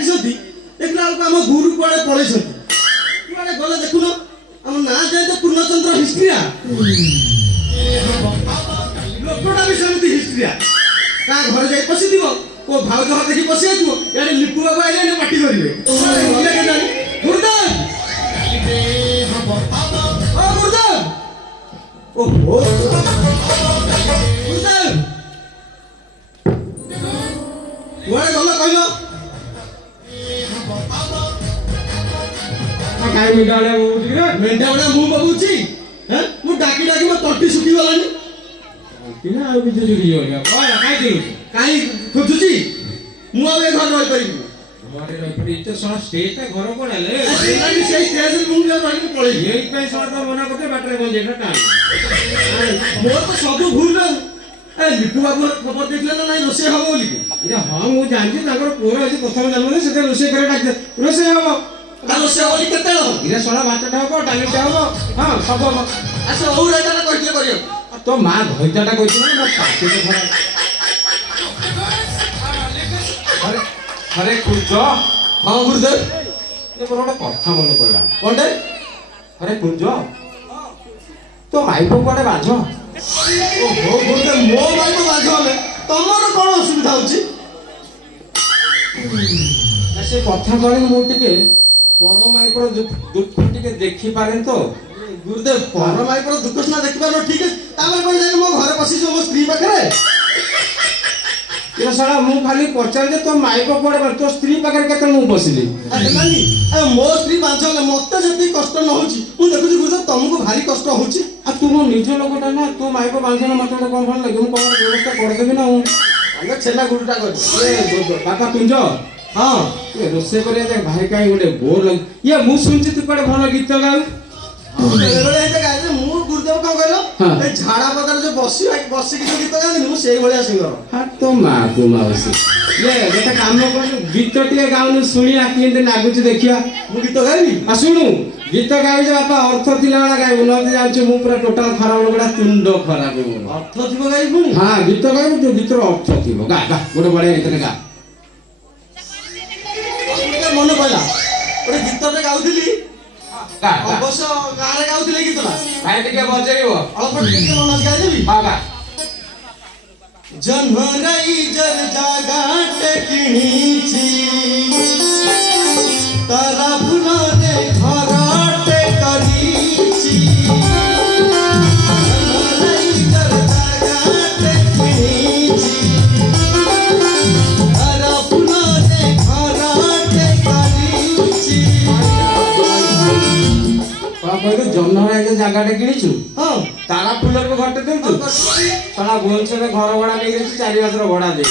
ডাକିଛନ୍ତି ଦେଖିଲା ବେଳକୁ ଆମ ଗୁରୁ କୁଆଡ଼େ ପଳେଇଛନ୍ତି କୁଆଡ଼େ ଗଲେ ଦେଖୁନ ଆମ ନାଁ ଯାଏ ତ ପୂର୍ଣ୍ଣଚନ୍ଦ୍ର ହିଷ୍ଟ୍ରିଆ ଲୋକଟା ବି ସେମିତି ହିଷ୍ଟ୍ରିଆ କାହା ଘରେ ଯାଇ ପଶିଥିବ ଓ ଭାଉଜ ଘର ଦେଖି ପଶି ଆସିବ ଇଆଡ଼େ ଲିପୁ ବାବୁ ଆଇଲେ ପାଟି କରିବେ ଗଲେ କେଜାଣି ଗୁରୁଦେବ ଓ ଗୁରୁଦେବ ଓହୋ ଗୁରୁଦେବ କୁଆଡ଼େ ଗଲ କହିଲ କାଇଁ ମେଣ୍ଢାଳିଆ ବୋବୁଛି କିରେ ମେଣ୍ଢାଳିଆ ମୁଁ ବୋବୁଛି ମୁଁ ଡାକି ଡାକି ମୋ ତଣ୍ଟି ଶୁଖିଗଲାଣି କିନା ଆଉ କିଛି ଶୁଖିଯିବନି କଣ କାଇଁ କାହିଁ ଖୋଜୁଛି ମୁଁ ଆଉ ଏ ଘରେ ରହିପାରିବି ଘରେ ରହିପଡ଼ି ତ ଶୁଣ ଷ୍ଟେଜଟା ଘର କୁଆଡ଼େ ହେଲେ ସେଇ ଷ୍ଟେଜରେ ମୁଁ ରହିକି ପଳେଇବି ଏଇଥିପାଇଁ ଶୁଣ ତ ମନା କରୁଥିଲେ ବାଟରେ ଗଞ୍ଜେଇଟା ଟାଣ ମୋର ତ ସବୁ ଭୁଲ ଆଉ ଲିପୁ ବାବୁ ଖବର ଦେଇଥିଲେ ନା ନାଇଁ ରୋଷେଇ ହବ ବୋଲି ହଁ ମୁଁ ଜାଣିଛି ତାଙ୍କର ପୁଅର ଆଜି ପ୍ରଥମ ଜନ୍ମଦିନ ସେଥିରେ ରୋଷେଇ କରିବା ଡାକିଥିଲେ ରୋଷେଇ ହବ ରୋଷେଇ ହବ ବୋଲି କେତେବେଳେ ହବ ଇରେ ଶୁଣ ଭାତଟା ହବ ଡାଲିଟା ହବ ହଁ ସବୁ ହବ ଆଚ୍ଛା ହଉ ଏଇଟା କହିଥିଲେ କରିବାକୁ ତୋ ମା ଭଇତାଟା କହିଛି ନା ମୋ ପାଟିରେ ଥରେ କୁଞ୍ଜ ହଁ ଗୁରୁଦେବ ମୋର ଗୋଟେ କଥା ମନେ ପଡ଼ିଲା କଣଟେ ଥରେ କୁଞ୍ଜ ତୋ ମାଇପ କୁଆଡ଼େ ବାଝ ଓହୋ ଗୁରୁଦେବ ମୋ ମାଇପ ବାଝ ହେଲେ ତମର କଣ ଅସୁବିଧା ହଉଛି ସେ କଥା କଣ ମୁଁ ଟିକେ ପର ମାଇପର ଦୁଃଖ ଟିକେ ଦେଖିପାରେନି ତ ଗୁରୁଦେବ ପର ମାଇପର ଦୁଃଖ ସିନା ଦେଖିପାରୁନ ଠିକ ଅଛି ତାପରେ କଣ ଯାଇ ମୋ ଘରେ ବସିଛ ମୋ ସ୍ତ୍ରୀ ପାଖରେ ଶଳା ମୁଁ ଖାଲି ପଚାରିଲି ତୋ ମାଇପ କୁଆଡ଼େ ତୋ ସ୍ତ୍ରୀ ପାଖରେ କେତେବେଳେ ମୁଁ ବସିଲି ମୋ ସ୍ତ୍ରୀ ବାଞ୍ଚ ହେଲେ ମତେ ଯେତିକି କଷ୍ଟ ନ ହଉଛି ମୁଁ ଦେଖୁଛି ଗୁରୁଦେବ ତମକୁ ଭାରି କଷ୍ଟ ହଉଛି ଆଉ ତୁ ମୋ ନିଜ ଲୋକଟା ନା ତୋ ମାଇପ ବାଞ୍ଚିଲେ ମତେ ଗୋଟେ କଣ ଭଲ ଲାଗେ ମୁଁ କଣ ବ୍ୟବସ୍ଥା କରିଦେବି ନା ମୁଁ ଆମେ ଛେନା ଗୁରୁଟା କରିଛୁ ବାପା କୁଞ୍ଜ ହଁ ରୋଷେଇ କରିବା ଯାଏ ଭାଇ କାହିଁ ଗୋଟେ ବୋର ଲାଗୁ ଇଏ ମୁଁ ଶୁଣିଛି ତୁ କୁଆଡ଼େ ଭଲ ଗୀତ ଗାଉ ବେଳେବେଳେ ଗାଇଲେ ମୁଁ ଗୁରୁଦେବ କଣ କହିଲ ଏଇ ଝାଡ଼ା ପଦାରେ ଯୋଉ ବସିକି ଯୋଉ ଗୀତ ଗାଆନ୍ତିନି ମୁଁ ସେଇଭଳିଆ ସିଙ୍ଗର ତୋ ମା ତୁ ମାଉସୀ ଇଏ ଗୋଟେ କାମ କରୁ ଗୀତ ଟିକେ ଗାଉନୁ ଶୁଣିଆ କେମିତି ଲାଗୁଛି ଦେଖିବା ମୁଁ ଗୀତ ଗାଇବି ଆଉ ଶୁଣୁ ଗୀତ ଗାଇବି ଯେ ବାପା ଅର୍ଥ ଥିଲା ବେଳେ ଗାଇବୁ ନହେଲେ ଜାଣିଛୁ ମୁଁ ପୁରା ଟୋଟାଲ ଖରାପ ଗୁଡ଼ା ତୁଣ୍ଡ ଖରାପ ଅର୍ଥ ଥିବ ଗାଇବି ପୁଣି ହଁ ଗୀତ ଗାଇବୁ ତୁ ଗୀତର ଅର୍ଥ ଥିବ ଗା ଗା ଗୋଟେ ବଢ଼ିଆ ଗୀତରେ ଗା ମନେ ପଇଲା ଗୋଟେ ଗୀତଟେ ଗାଉଥିଲି ଅବଶ୍ୟ ଗାଁରେ ଗାଉଥିଲେ ଗୀତଟା ଭାଇ ଟିକେ ବଜେଇବ ଅଳ୍ପ ଟିକେ ମନେ ଅଛି ଗାଇଦେବି ଜହ୍ନରାଇ ଜର ଜାଗାଟେ କିଣିଛି ତାରା ଫୁଲରେ ଘରଟେ କରିଛି ଜହ୍ନରାଇ ଜର ଜାଗାଟେ କିଣିଛି ତାରା ଫୁଲରେ ଘରଟେ କରିଛି କହିଲୁ ଜହ୍ନରାଇ ଜାଗାଟେ କିଣିଛୁ ହଁ ତାରା ଫୁଲରେ ଘରଟେ ଦେଇଛୁ ଶଳା ଭୁବନେଶ୍ୱରରେ ଘର ଭଡ଼ା ନେଇଯାଇଛି 4 ମାସର ଭଡ଼ା ଦେଇ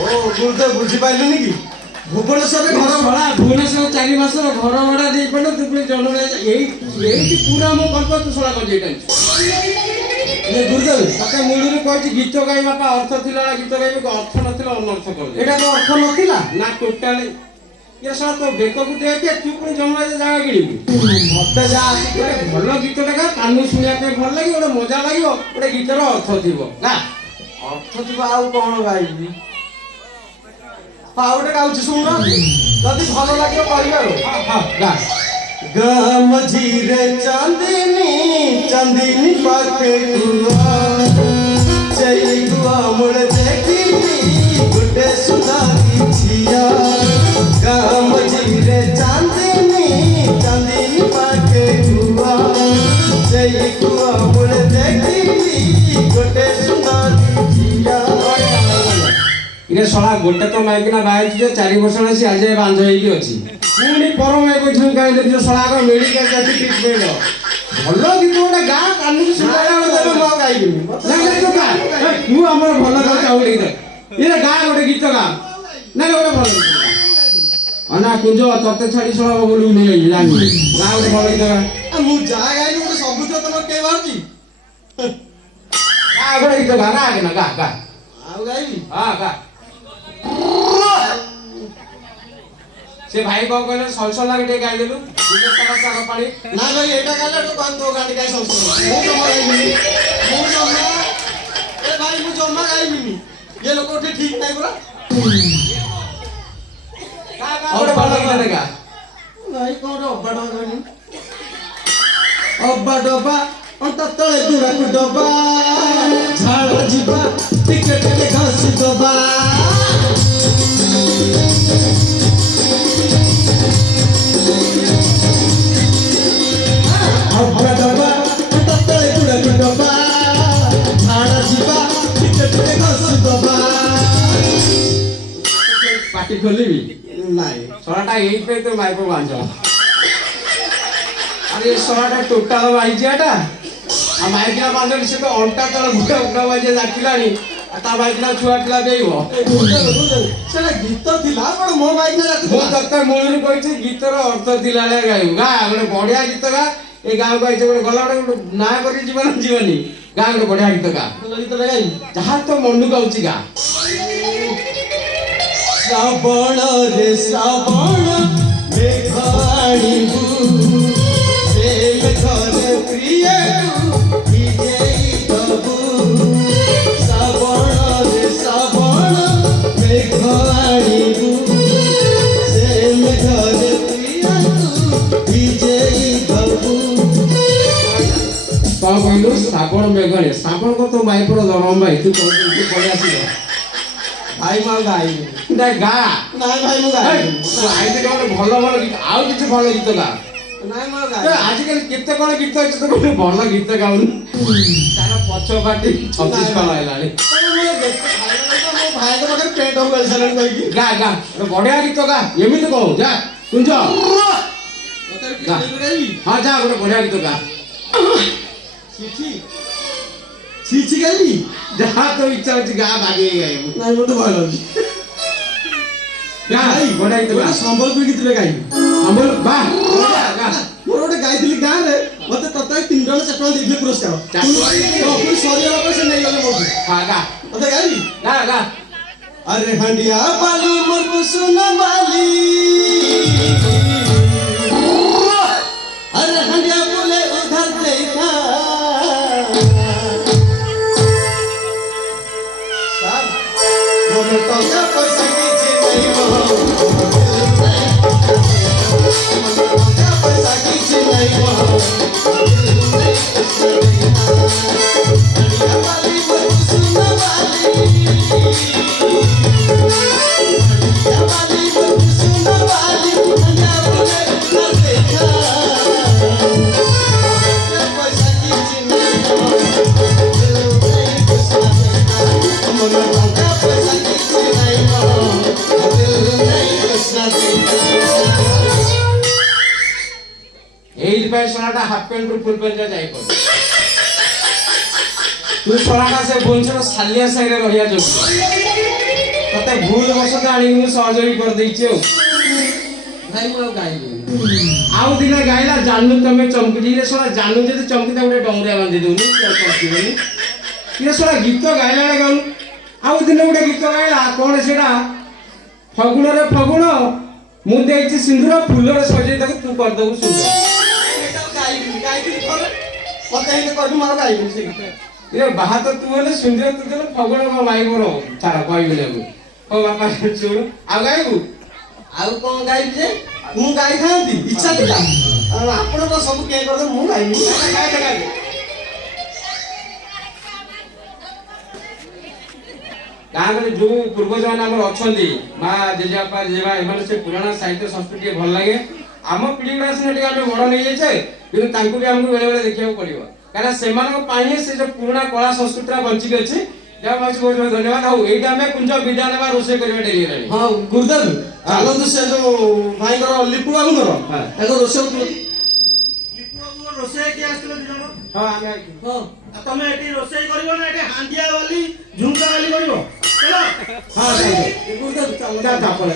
ଓ ଗୁରୁଦେବ ବୁଝିପାରିଲୁନି କି ଭୁବନେଶ୍ୱରରେ ଘର ଶଳା ଭୁବନେଶ୍ୱର 4 ମାସର ଘର ଭଡ଼ା ଦେଇପାରିଲ ତୁ ପୁଣି ଜହ୍ନରାଇ ଏଇଠି ପୁରା ମୋ ଗল্প ତୁ ଶଳା ବଜେଇ ଟାଣିଛୁ ଗୁରୁଦେବ ତତେ ମୂଳରୁ କହିଛି ଗୀତ ଗାଇବା ପା ଅର୍ଥ ଥିଲା ଗୀତ ଗାଇବାକୁ ଅର୍ଥ ନଥିଲା ଅନର୍ଥ କରିଦେ ଏଇଟା ତ ଅର୍ଥ ନଥିଲା ନା ଟୋଟାଲି ଇଏ ଶଳା ତୋ ବେକକୁ ଦେଖେ ତୁ ପୁଣି ଜହ୍ନରାଇ ଜାଗା କିଣିବୁ ମତେ ଯାହା ଆସି ଗୋଟେ ଭଲ ଗୀତଟା ଗା କାନୁ ଶୁଣିବା ପାଇଁ ଭଲ ଲାଗିବ ଗୋଟେ ମଜା ଲାଗିବ ଗୋଟେ ଗୀତର ଅର୍ଥ ଥିବ ଗା ଅର୍ଥ ଥିବ ଆଉ କଣ ଗାଇବି ଆଉ ଗୋଟେ ଗାଉଛି ଶୁଣ ଯଦି ଭଲ ଲାଗିବ କହିବେ ଆଉ ଗା ଗାଁ ମଝିରେ ଚାନ୍ଦିନୀ ପାଖେ କୁଆ ସେଇ କୁଆ ମୂଳେ ଦେଖିଲି ଗୋଟେ ସୁଧାରୀ ଝିଅ ଗାଁ ମଝିରେ ଚାନ୍ଦିନୀ ପାଖେ କୁଆ ସେଇ କୁଆ ମୂଳେ ଦେଖିଲି ଗୋଟେ ସୁଧାରୀ ଝିଅ ଇରେ ଶଳା ଗୋଟେ ତ ମାଇକିନା ବାହାରିଛି ଯେ 4 ବର୍ଷ ହେଲା ସେ ଆଜି ବାଞ୍ଝ ହେଇକି ଅଛି ପୁଣି ପର ମାଇକ ଝିଅ ଗାଇ ଦେଖୁଛ ଶଳା ଆଗ ମେଡିକାଲ ଯାଉଛି ଟ୍ରିଟମେଣ୍ଟ ଭଲ ଗୀତ ଗୋଟେ ଗା କାନକୁ ଶୁଣାଇଲା ବେଳେ ଦେବେ ମୁଁ ଗାଇବିନି ମୁଁ ଆମର ଭଲ ଗାଉଛି ଆଉ ଗୋଟେ ଗୀତ ଇରେ ଗା ଗୋଟେ ଗୀତ ଗା ନା ଗୋଟେ ଭଲ ଗୀତ ଅନା କୁଞ୍ଜ ତତେ ଛାଡ଼ି ଶଳା ବୋଲି ନେଇ ଜାଣିନି ଗା ଗୋଟେ ଭଲ ଗୀତ ଗା ମୁଁ ଯାହା ଗାଇଲି ଗୋଟେ ସବୁଜ ତମର କେହି ବାହାରୁଛି ଗା ଗୋଟେ ଗୀତ ଗା ଗା ଗା ଗା ଆଉ ଗାଇବି ହଁ ଗା ସେ ଭାଇ କଣ କହିଲେ ସଲସଲ ଲାଗେ ଟିକେ ଗାଇଦେଲୁ ପାଣି ନା ଭାଇ ଏଇଟା ଗାଇଲେ ତୋ ଗାଡ଼ି ଗାଇ ସଲସଲ ମୁଁ ଜମା ଗାଇବିନି ଭାଇ ମୁଁ ଜମା ଗାଇବିନି ये लोग ठीक नहीं पूरा ଗୀତ ଦେଖା ନାଇଁ କଣ ଅବା ଡବା ଅବା ଡବା ଅଣ୍ଟା ତଳେ ଦୂରାକୁ ଡବା ଝାଳ ଯିବା ଟିକେ ଟିକେ ଘଷି ଦବା ଅବା ଡବା ଅଣ୍ଟା ତଳେ ଦୂରାକୁ ଡବା ଝାଳ ଯିବା ଟିକେ ଟିକେ ଘଷି ଦବା ପାଟି ଖୋଲିବି ନାଇଁ ଶଳାଟା ଏଇଥିପାଇଁ ତ ମାଇକ ବାଞ୍ଚ ଆରେ ଏ ଶଳାଟା ଟୋଟାଲ ବାଇଚିଆଟା ଆଉ ମାଇକିନା ବାଞ୍ଚନି ସେ ତ ଅଣ୍ଟା ତଳ ଗୁଟା ଗୁଟା ବାଜିଆ ଡାକିଲାଣି ଆଉ ତା ମାଇକିନା ଛୁଆ ପିଲା ଦେଇବ ସେଟା ଗୀତ ଥିଲା କଣ ମୋ ମାଇକ୍ ନା ମୁଁ ତତେ ମୂଳରୁ କହିଛି ଗୀତର ଅର୍ଥ ଥିଲା ବେଳେ ଗାଇବୁ ଗା ଗୋଟେ ବଢିଆ ଗୀତ ଗା ଏ ଗାଁକୁ ଆଇଛ ଗୋଟେ ଗଲା ଗୋଟେ ନାଁ କରି ଯିବ ନା ଯିବନି ଗାଁ ଗୋଟେ ବଢିଆ ଗୀତ ଗା ଗୀତଟା ଗାଇବି ଯାହା ତ ମନକୁ ଆଉଛି ଗା ଶ୍ରାବଣ ରେ ଶ୍ରାବଣ ମେଘ ଆଣିବୁ ସେ ମେଘରେ ପ୍ରିୟକୁ ଭିଜେଇ ଦବୁ ଶ୍ରାବଣ ରେ ଶ୍ରାବଣ ମେଘ ଆଣିବୁ ସେ ମେଘରେ ପ୍ରିୟକୁ ଭିଜେଇ ଦବୁ କଣ କହିଲୁ ଶ୍ରାବଣ ମେଘରେ ଶ୍ରାବଣ କଣ ତ ମାଇପର ଦରମ ଭାଇ ତୁ ପଳେଇ ଆସିବ ଭାଇ ମୁଁ ଆଉ ଗାଇବି ନା ଗା ନାଇଁ ଭାଇ ମୁଁ ଗାଇବି ଆଇତେ ଗୋଟେ ଭଲ ଭଲ ଗୀତ ଆଉ କିଛି ଭଲ ଗୀତ ଗା ନାଇଁ ମୁଁ ଆଉ ଏ, ଗାଇବି ଆଜିକାଲି କେତେ କଣ ଗୀତ ଅଛି ତ ଗୋଟେ ଭଲ ଗୀତ ଗାଉନି ତାର ପଛ ପାଟି 36 କଳ ହେଲାଣି ମୋ ଭାଇଙ୍କ ପାଖରେ ପେଣ୍ଟ ହଉ ସାରିଲାଣି କହିକି ଗା ଗା ଗୋଟେ ବଢିଆ ଗୀତ ଗା ଏମିତି କହୁ ଯା କୁଞ୍ଜ ଗା। ହଁ ଯା ଗୋଟେ ବଢିଆ ଗୀତ ଗା ଛିଛି ଗାଇବି ଯାହା ତ ଇଚ୍ଛା ଅଛି ଗା ବାଗେଇ ଗାଇବୁ ନାଇଁ ମତେ ଭୟ ଲାଗୁଛି ଗା ବଢିଆ ଗୀତ ଗା ସମ୍ବଲପୁରୀ ଗୀତରେ ଗାଇବି ସମ୍ବଲ ବା ଗା ମୋର ଗୋଟେ ଗାଇଥିଲି ଗାଁରେ ମତେ ତଥାପି 3 ଟଙ୍କା 4 ଟଙ୍କା ଦେଇଥିଲେ ପୁରସ୍କାର ପୁଣି ସରିଗଲା ପରେ ସେ ନେଇଗଲେ ମୋଠୁ ହଁ ଗା ମତେ ଗାଇବି ଗା ଗା अरे हंडिया बालू मुर्गु सुना माली अरे हंडिया बोले उधर देखा साल मोर टका पैसा किछि नहीं हो टका पैसा किछि नहीं हो हंडिया बाली मुर्गु सुना माली এইপাই সোনাটা হাফ প্যান্ট রু ফুল প্যান্ট যাই পড় তুই সোনাটা সে বঞ্চর সালিয়া সাইরে রহিয়া যাও ততে ভুল বসতে আনি মু সহযোগী করে দেইছি भाई मु गाइबी आउ दिने गाइला जानू तमे चमकी रे सोना जानू जदि चमकी ता गोटे डंगरिया बांधी दोनी चमकीबनी ये सोना गीत गाइला रे गाउन आउ दिने गोटे गीत गाइला कोन सेडा फगुण रे फगुण मु देइछि सिंदूर फूल रे सजै ताको तू कर दबु सुंदर गाइबी थोड़े मते हे करबी मार गाइबी से ये बाहा तो तू ने सुंदर तू जने फगुण को माई बोरो छाड़ा कहबी ले ओ बापा सुन आ गाइबू आउ कोन गाइबी जे मु गाइ खांती इच्छा थिला आपण तो सब के कर मु गाइबी गाइ गाँव जो पूर्वज मैंने अच्छा माँ जेजेपा जेबा एम से पुराना साहित्य संस्कृति भल लगे आम पीढ़ी गुड़ा सीना आम बड़ नहीं जाए कि भी आमको बेले बेले देखा पड़ो कहीं से जो पुराना कला संस्कृति बंचिक अच्छी बहुत बहुत धन्यवाद हाँ ये कुंज विदा ना रोषे कर डेरी हाँ गुरुदेव चलतु से जो भाई लिपु बाबू रोषे रोषे किए आसले दी जण हाँ आमे हाँ तमे एटी रोषे करिवो ना एटी हांडिया वाली झुमका वाली करिवो चलो हाँ गुरुदेव चल जा जा पड़े